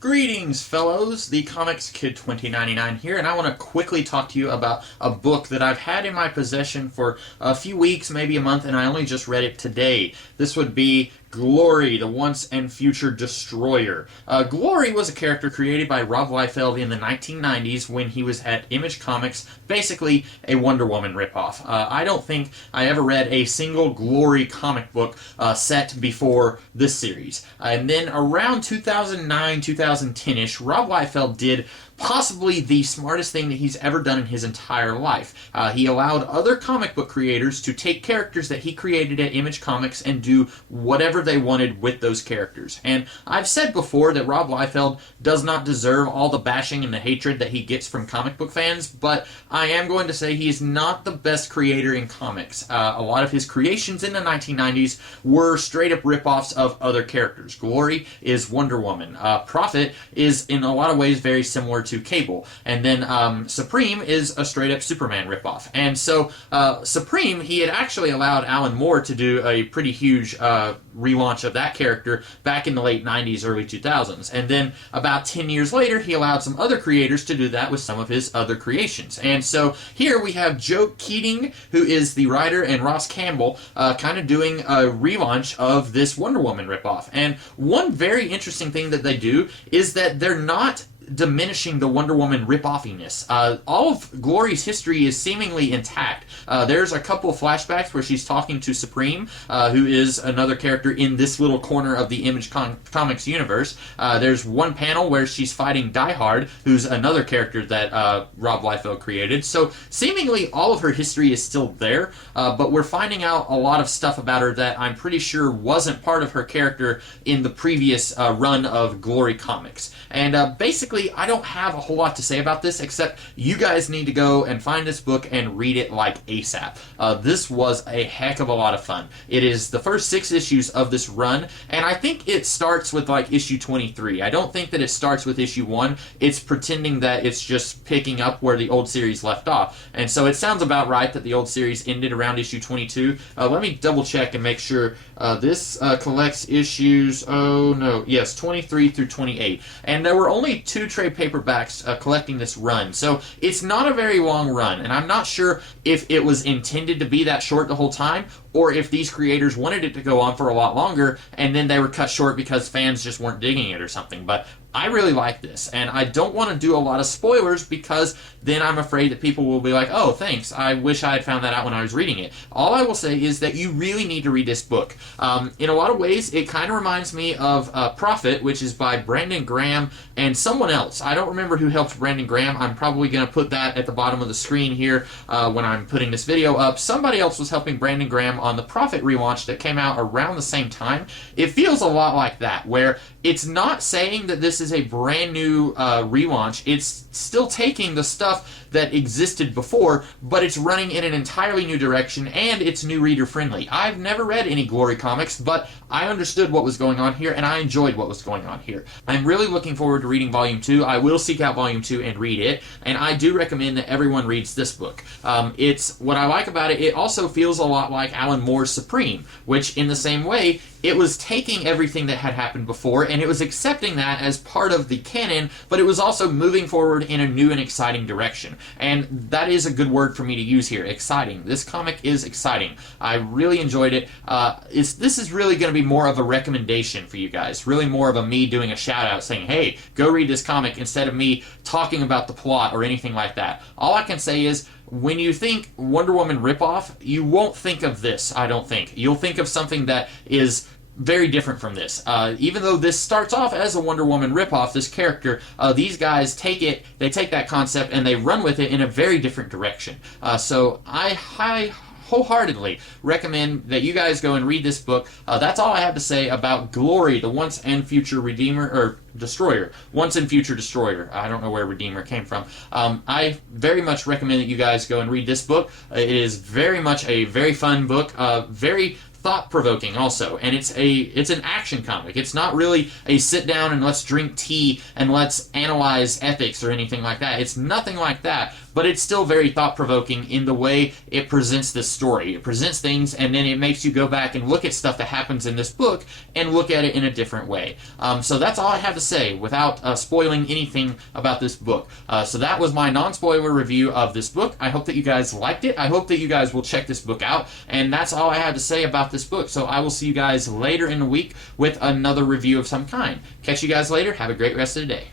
Greetings, fellows! The Comics Kid 2099 here, and I want to quickly talk to you about a book that I've had in my possession for a few weeks, maybe a month, and I only just read it today. This would be Glory, the Once and Future Destroyer. Glory was a character created by Rob Liefeld in the 1990s when he was at Image Comics, basically a Wonder Woman ripoff. I don't think I ever read a single Glory comic book set before this series. And then around 2009, 2010-ish, Rob Liefeld did possibly the smartest thing that he's ever done in his entire life. He allowed other comic book creators to take characters that he created at Image Comics and do whatever they wanted with those characters. And I've said before that Rob Liefeld does not deserve all the bashing and the hatred that he gets from comic book fans, but I am going to say he's not the best creator in comics. A lot of his creations in the 1990s were straight up ripoffs of other characters. Glory is Wonder Woman. Prophet is in a lot of ways very similar to Cable. And then Supreme is a straight up Superman ripoff. And so Supreme, he had actually allowed Alan Moore to do a pretty huge relaunch of that character back in the late 90s, early 2000s. And then about 10 years later, he allowed some other creators to do that with some of his other creations. And so here we have Joe Keating, who is the writer, and Ross Campbell kind of doing a relaunch of this Wonder Woman ripoff. And one very interesting thing that they do is that they're not diminishing the Wonder Woman rip-offiness. All of Glory's history is seemingly intact. There's a couple of flashbacks where she's talking to Supreme, who is another character in this little corner of the Image Comics universe. There's one panel where she's fighting Die Hard, who's another character that Rob Liefeld created. So seemingly all of her history is still there, but we're finding out a lot of stuff about her that I'm pretty sure wasn't part of her character in the previous run of Glory comics. And basically, I don't have a whole lot to say about this, except you guys need to go and find this book and read it like ASAP. This was a heck of a lot of fun. It is the first 6 issues of this run, and I think it starts with like issue 23. I don't think that it starts with issue 1. It's pretending that it's just picking up where the old series left off. And so it sounds about right that the old series ended around issue 22. Let me double check and make sure. This collects issues, 23 through 28. And there were only 2 trade paperbacks collecting this run, so it's not a very long run, and I'm not sure if it was intended to be that short the whole time, or if these creators wanted it to go on for a lot longer, and then they were cut short because fans just weren't digging it or something. But I really like this, and I don't want to do a lot of spoilers because then I'm afraid that people will be like, oh, thanks, I wish I had found that out when I was reading it. All I will say is that you really need to read this book. In a lot of ways, it kind of reminds me of Prophet, which is by Brandon Graham and someone else. I don't remember who helped Brandon Graham. I'm probably going to put that at the bottom of the screen here when I'm putting this video up. Somebody else was helping Brandon Graham on the Prophet relaunch that came out around the same time. It feels a lot like that, where it's not saying that this is a brand new relaunch. It's still taking the stuff that existed before, but it's running in an entirely new direction, and it's new reader friendly. I've never read any Glory comics, but I understood what was going on here, and I enjoyed what was going on here. I'm really looking forward to reading Volume 2. I will seek out Volume 2 and read it, and I do recommend that everyone reads this book. It's what I like about it. It also feels a lot like Alan Moore's Supreme, which in the same way, it was taking everything that had happened before, and it was accepting that as part of the canon, but it was also moving forward in a new and exciting direction. And that is a good word for me to use here, exciting. This comic is exciting. I really enjoyed it. This is really going to be more of a recommendation for you guys, really more of a me doing a shout-out saying, hey, go read this comic, instead of me talking about the plot or anything like that. All I can say is, when you think Wonder Woman ripoff, you won't think of this, I don't think. You'll think of something that is very different from this. Even though this starts off as a Wonder Woman ripoff, this character, these guys take that concept and they run with it in a very different direction. So I wholeheartedly recommend that you guys go and read this book. That's all I have to say about Glory, the Once and Future Redeemer, or Destroyer. Once and Future Destroyer. I don't know where Redeemer came from. I very much recommend that you guys go and read this book. It is very much a very fun book, very thought-provoking also, and it's an action comic. It's not really a sit down and let's drink tea and let's analyze ethics or anything like that. It's nothing like that, but it's still very thought-provoking in the way it presents this story. It presents things, and then it makes you go back and look at stuff that happens in this book and look at it in a different way. So that's all I have to say without spoiling anything about this book. So that was my non-spoiler review of this book. I hope that you guys liked it. I hope that you guys will check this book out, and that's all I have to say about this book. So I will see you guys later in the week with another review of some kind. Catch you guys later. Have a great rest of the day.